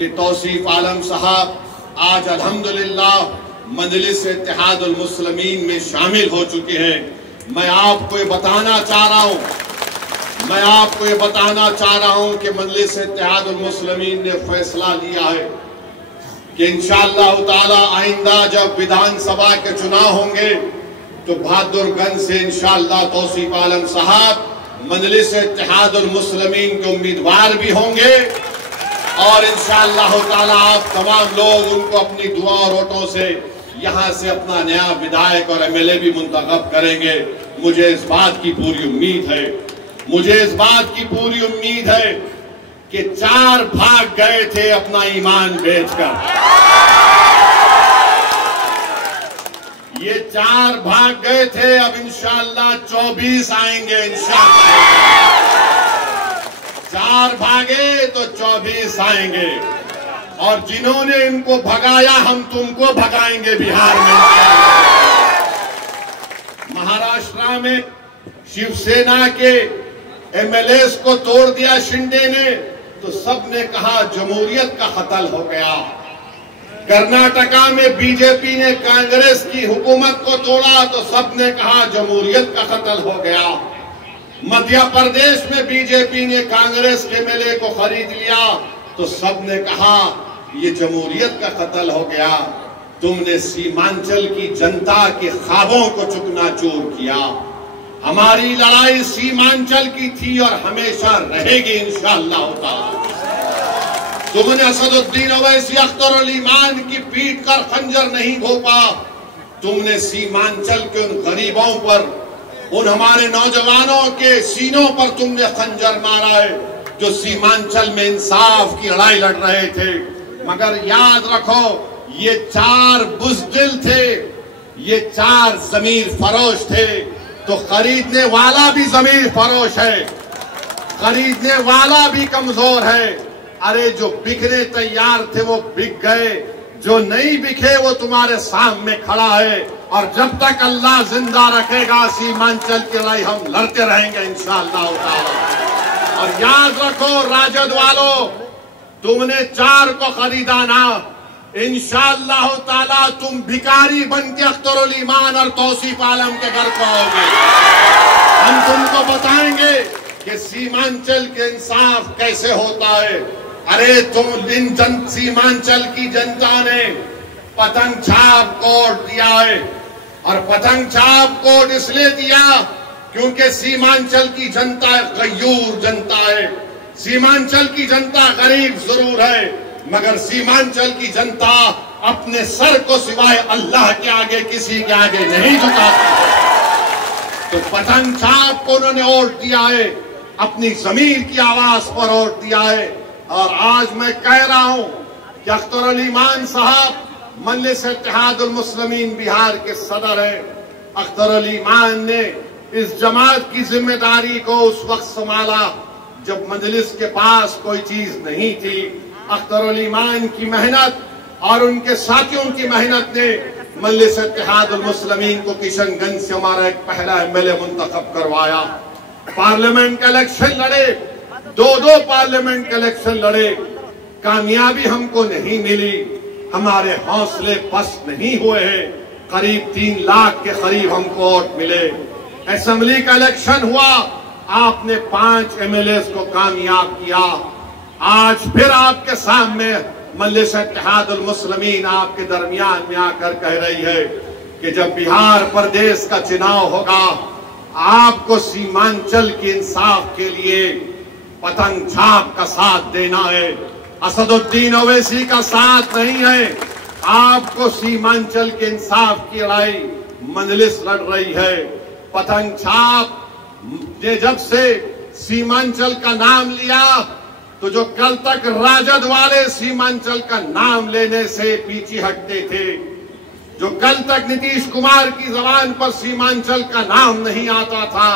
तौसीफ आलम साहब आज अल्हम्दुलिल्लाह मजलिस इत्तेहादुल मुस्लिमीन में शामिल हो चुके हैं। मैं आपको ये बताना चाह रहा हूँ कि मजलिस इत्तेहादुल मुस्लिमीन ने फैसला लिया है कि इंशाअल्लाह ताला आइंदा जब विधानसभा के चुनाव होंगे तो बहादुरगंज से इंशाअल्लाह तौसीफ आलम साहब मजलिस इत्तेहादुल मुस्लिमीन के उम्मीदवार भी होंगे और इंशाअल्लाह ताला आप तमाम लोग उनको अपनी दुआ और वोटों से यहाँ से अपना नया विधायक और एमएलए भी मुंतखब करेंगे। मुझे इस बात की पूरी उम्मीद है कि 4 भाग गए थे अपना ईमान बेचकर, ये 4 भाग गए थे, अब इंशाअल्लाह 24 आएंगे। इंशाअल्लाह 4 भागे तो 24 आएंगे और जिन्होंने इनको भगाया हम तुमको भगाएंगे बिहार में। महाराष्ट्र में शिवसेना के एमएलए को तोड़ दिया शिंदे ने तो सबने कहा जमहूरियत का कत्ल हो गया। कर्नाटका में बीजेपी ने कांग्रेस की हुकूमत को तोड़ा तो सबने कहा जमहूरियत का कत्ल हो गया। मध्य प्रदेश में बीजेपी ने कांग्रेस के एमएलए को खरीद लिया तो सबने कहा ये जमहूरियत का कत्ल हो गया। तुमने सीमांचल की जनता के ख्वाबों को चुकनाचूर किया। हमारी लड़ाई सीमांचल की थी और हमेशा रहेगी इंशाअल्लाह ताला। तुमने असदुद्दीन ओवैसी अख्तर उल ईमान की पीठ कर खंजर नहीं घोंपा। तुमने सीमांचल के उन गरीबों पर, उन हमारे नौजवानों के सीनों पर तुमने खंजर मारा है जो सीमांचल में इंसाफ की लड़ाई लड़ रहे थे। मगर याद रखो ये 4 बुज़दिल थे, ये 4 ज़मीर फरोश थे। तो खरीदने वाला भी ज़मीर फरोश है, खरीदने वाला भी कमजोर है। अरे जो बिकने तैयार थे वो बिक गए, जो नहीं बिके वो तुम्हारे सामने खड़ा है। और जब तक अल्लाह जिंदा रखेगा सीमांचल की लड़ाई हम लड़ते रहेंगे इंशाअल्लाह ताला। और याद रखो राजद वालों, तुमने 4 को खरीदा ना, इंशाअल्लाह ताला तुम भिखारी बन के अख्तर उल ईमान और तौसीफ आलम के घर को आओगे। हम तुमको बताएंगे कि सीमांचल के इंसाफ कैसे होता है। अरे तुम इन सीमांचल की जनता ने पतंग छाप कोड दिया है और पतंग छाप कोड इसलिए दिया क्योंकि सीमांचल की जनता गयूर जनता है। सीमांचल की जनता गरीब जरूर है मगर सीमांचल की जनता अपने सर को सिवाय अल्लाह के आगे किसी के आगे नहीं झुकाती। तो पतंग छाप को उन्होंने वोट दिया है, अपनी जमीर की आवाज पर वोट दिया है। और आज मैं कह रहा हूं कि अख्तर उल ईमान साहब मजलिस इत्तेहादुल मुस्लिमीन बिहार के सदर है। अख्तर उल ईमान ने इस जमात की जिम्मेदारी को उस वक्त संभाला जब मजलिस के पास कोई चीज नहीं थी। अख्तर उल ईमान की मेहनत और उनके साथियों की मेहनत ने मजलिस इत्तेहादुल मुस्लिमीन को किशनगंज से हमारा एक पहला एमएलए मुंतखब करवाया। पार्लियामेंट का इलेक्शन लड़े, 2 पार्लियामेंट के इलेक्शन लड़े, कामयाबी हमको नहीं मिली। हमारे हौसले पस्त नहीं हुए हैं। करीब 3 लाख के करीब हमको वोट मिले। असेंबली का इलेक्शन हुआ, आपने 5 एमएलए को कामयाब किया। आज फिर आपके सामने मजलिस इत्तेहादुल मुस्लिमीन आपके दरमियान में आकर कह रही है कि जब बिहार प्रदेश का चुनाव होगा आपको सीमांचल के इंसाफ के लिए पतंग छाप का साथ देना है, असदुद्दीन ओवैसी का साथ नहीं है। आपको सीमांचल के इंसाफ की लड़ाई मजलिस लड़ रही है। पतंग छाप ने जब से सीमांचल का नाम लिया तो जो कल तक राजद वाले सीमांचल का नाम लेने से पीछे हटते थे, जो कल तक नीतीश कुमार की जबान पर सीमांचल का नाम नहीं आता था,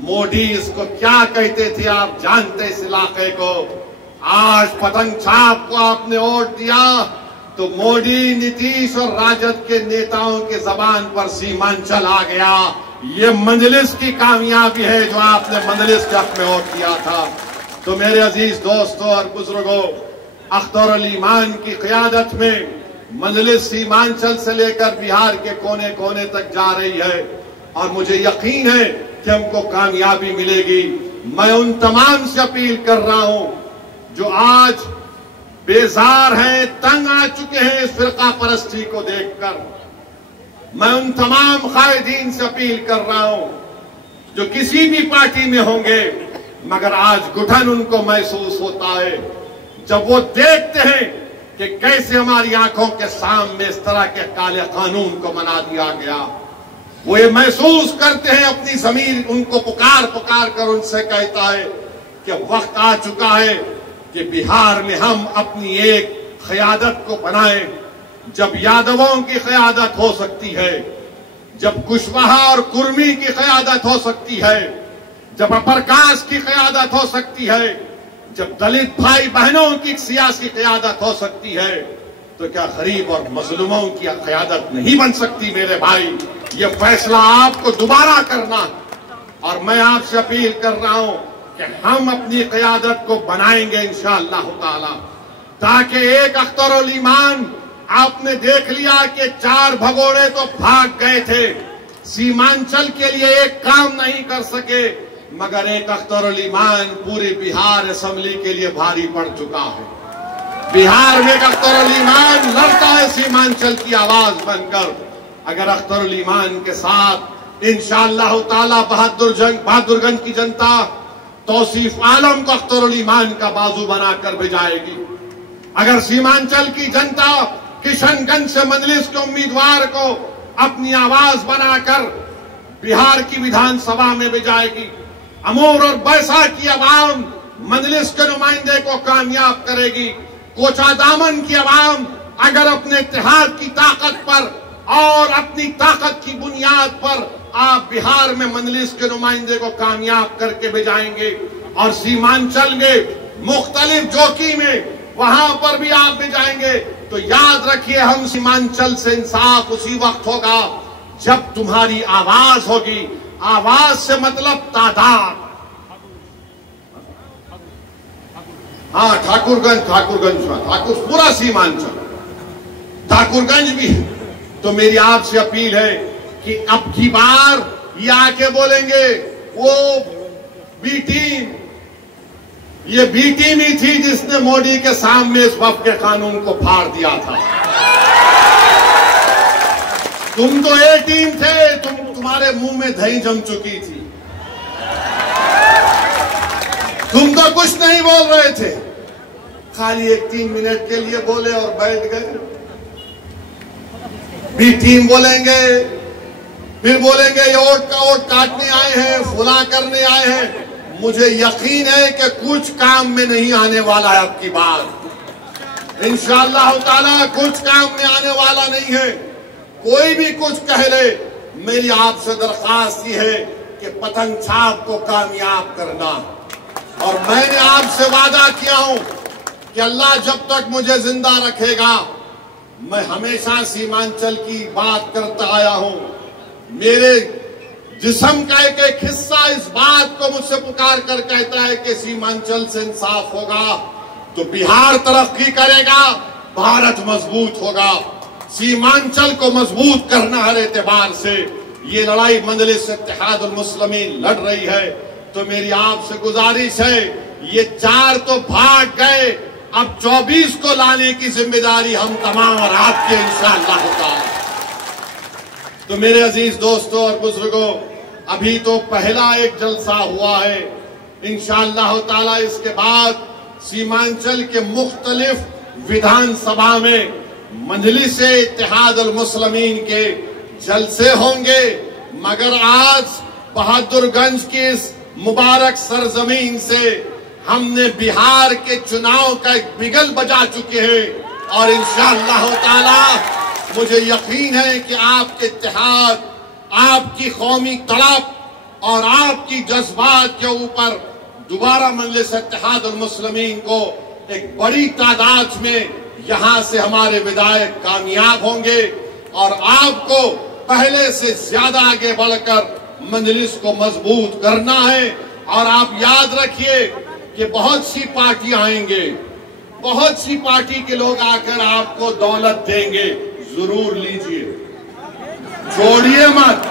मोदी इसको क्या कहते थे आप जानते इस इलाके को। आज पतंग छाप को आपने वोट दिया तो मोदी, नीतीश और राजद के नेताओं के जबान पर सीमांचल आ गया। ये मजलिस की कामयाबी है जो आपने मजलिस के हक में वोट दिया था। तो मेरे अजीज दोस्तों और बुजुर्गों, अख्तर अली ईमान की क़यादत में मजलिस सीमांचल से लेकर बिहार के कोने कोने तक जा रही है और मुझे यकीन है कि हमको कामयाबी मिलेगी। मैं उन तमाम से अपील कर रहा हूं जो आज बेजार हैं, तंग आ चुके हैं इस फिरका परस्ती को देखकर। मैं उन तमाम कायदीन से अपील कर रहा हूं जो किसी भी पार्टी में होंगे, मगर आज घुटन उनको महसूस होता है जब वो देखते हैं कि कैसे हमारी आंखों के सामने इस तरह के काले कानून को बना दिया गया। वो ये महसूस करते हैं, अपनी ज़मीर उनको पुकार पुकार कर उनसे कहता है कि वक्त आ चुका है कि बिहार में हम अपनी एक क़यादत को बनाएं। जब यादवों की क़यादत हो सकती है, जब कुशवाहा और कुर्मी की क़यादत हो सकती है, जब अपरकाश की क़यादत हो सकती है, जब दलित भाई बहनों की सियासी क़यादत हो सकती है, तो क्या गरीब और मजलूमों की क़यादत नहीं बन सकती? मेरे भाई, ये फैसला आपको दोबारा करना है और मैं आपसे अपील कर रहा हूं कि हम अपनी क़यादत को बनाएंगे इंशाअल्लाह ताला, ताकि एक अख्तर अली ईमान, आपने देख लिया कि 4 भगोड़े तो भाग गए थे, सीमांचल के लिए एक काम नहीं कर सके, मगर एक अख्तर अली ईमान पूरी बिहार असेंबली के लिए भारी पड़ चुका है। बिहार में एक अख्तर अली ईमान लड़ता है सीमांचल की आवाज बनकर। अगर अख्तर अली ईमान के साथ इंशाअल्लाह ताला बहादुरगंज की जनता तौसीफ आलम को अख्तर अली ईमान का बाजू बनाकर भिजाएगी। अगर सीमांचल की जनता किशनगंज से मजलिस के उम्मीदवार को अपनी आवाज बनाकर बिहार की विधानसभा में भिजाएगी, अमूर और बैसा की आवाम मजलिस के नुमाइंदे को कामयाब करेगी, कोचादामन की आवाम अगर अपने इत्तेहाद की ताकत पर और अपनी ताकत की बुनियाद पर आप बिहार में मजलिस के नुमाइंदे को कामयाब करके भिजाएंगे और सीमांचल में मुख्तलिफ जोकी में वहां पर भी आप भिजाएंगे, तो याद रखिए हम सीमांचल से इंसाफ उसी वक्त होगा जब तुम्हारी आवाज होगी। आवाज से मतलब तादाद। हाँ, ठाकुर पूरा सीमांचल, ठाकुरगंज भी। तो मेरी आपसे अपील है कि अब की बार ये आके बोलेंगे वो बी टीम, ये बी टीम ही थी जिसने मोदी के सामने इस वक्त के कानून को फाड़ दिया था। तुम तो ए टीम थे, तुम्हारे मुंह में दही जम चुकी थी, तुम तो कुछ नहीं बोल रहे थे, खाली 1-3 मिनट के लिए बोले और बैठ गए। बी टीम बोलेंगे, फिर बोलेंगे ये वोट का वोट काटने आए हैं, फुला करने आए हैं। मुझे यकीन है कि कुछ काम में नहीं आने वाला है। अब की बार इंशाअल्लाह ताला कुछ काम में आने वाला नहीं है। कोई भी कुछ कह ले, मेरी आपसे दरखास्त ये है कि पतंग छाप को कामयाब करना। और मैंने आपसे वादा किया हूं कि अल्लाह जब तक मुझे जिंदा रखेगा, मैं हमेशा सीमांचल की बात करता आया हूं। मेरे जिस्म का एक हिस्सा इस बात को मुझसे पुकार कर कहता है कि सीमांचल से इंसाफ होगा तो बिहार तरक्की करेगा, भारत मजबूत होगा। सीमांचल को मजबूत करना हर एतबार से ये लड़ाई मजलिस इत्तेहादुल मुस्लिमीन लड़ रही है। तो मेरी आपसे गुजारिश है, ये 4 तो भाग गए, अब 24 को लाने की जिम्मेदारी हम तमाम और आपके इंशाअल्लाह होगा। तो मेरे अजीज दोस्तों और बुजुर्गों, अभी तो पहला एक जलसा हुआ है। इंशाअल्लाह ताला इसके बाद सीमांचल के मुख्तलिफ विधानसभा में मजलिस इत्तेहादुल मुस्लिमीन के जलसे होंगे। मगर आज बहादुरगंज की इस मुबारक सरजमीन से हमने बिहार के चुनाव का एक बिगल बजा चुके हैं और इंशाअल्लाह ताला मुझे यकीन है कि आपके इत्तेहाद, आपकी कौमी तड़प और आपकी जज्बात के ऊपर दोबारा मजलिस इत्तेहादुल मुस्लिमीन को एक बड़ी तादाद में यहां से हमारे विधायक कामयाब होंगे और आपको पहले से ज्यादा आगे बढ़कर मजलिस को मजबूत करना है। और आप याद रखिए कि बहुत सी पार्टियां आएंगे, बहुत सी पार्टी के लोग आकर आपको दौलत देंगे, जरूर लीजिए, छोड़िए मत,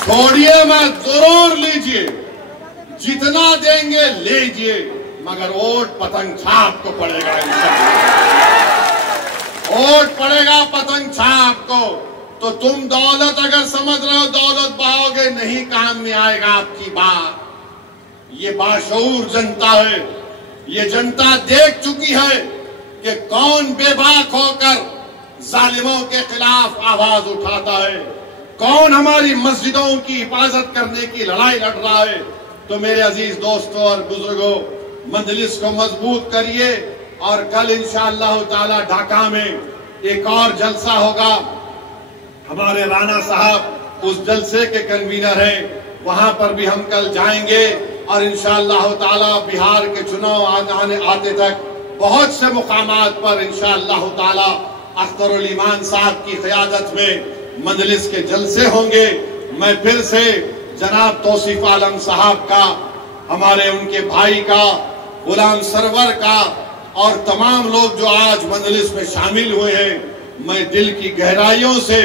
छोड़िए मत, जरूर लीजिए, जितना देंगे लीजिए, मगर वोट पतंग छाप को पड़ेगा इंशाअल्लाह, वोट पड़ेगा पतंग छाप को। तो तुम दौलत अगर समझ रहे हो दौलत बहाओगे, नहीं काम में आएगा आपकी बात। ये बाशऊर जनता है, ये जनता देख चुकी है कि कौन बेबाक होकर जालिमों के खिलाफ आवाज उठाता है, कौन हमारी मस्जिदों की हिफाजत करने की लड़ाई लड़ रहा है। तो मेरे अजीज दोस्तों और बुजुर्गों, मजलिस को मजबूत करिए और कल इंशाअल्लाह ताला ढाका में एक और जलसा होगा। हमारे राणा साहब उस जलसे के कन्वीनर हैं, वहां पर भी हम कल जाएंगे और इंशाअल्लाह ताला बिहार के चुनाव आते तक बहुत से मुकामात पर इंशाअल्लाह ताला अख्तरुल ईमान साहब की क़यादत में मजलिस के जलसे होंगे। मैं फिर से जनाब तौसीफ आलम साहब का, हमारे उनके भाई का, गुलाम सरवर का और तमाम लोग जो आज मजलिस में शामिल हुए हैं, मैं दिल की गहराइयों से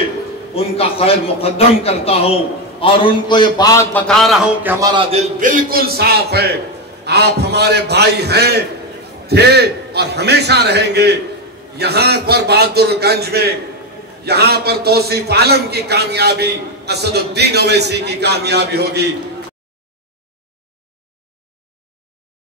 उनका खैर मुकद्दम करता हूं और उनको ये बात बता रहा हूं कि हमारा दिल बिल्कुल साफ है। आप हमारे भाई हैं, थे और हमेशा रहेंगे। यहाँ पर बहादुरगंज में, यहाँ पर तौसीफ आलम की कामयाबी, असदुद्दीन ओवैसी की कामयाबी होगी।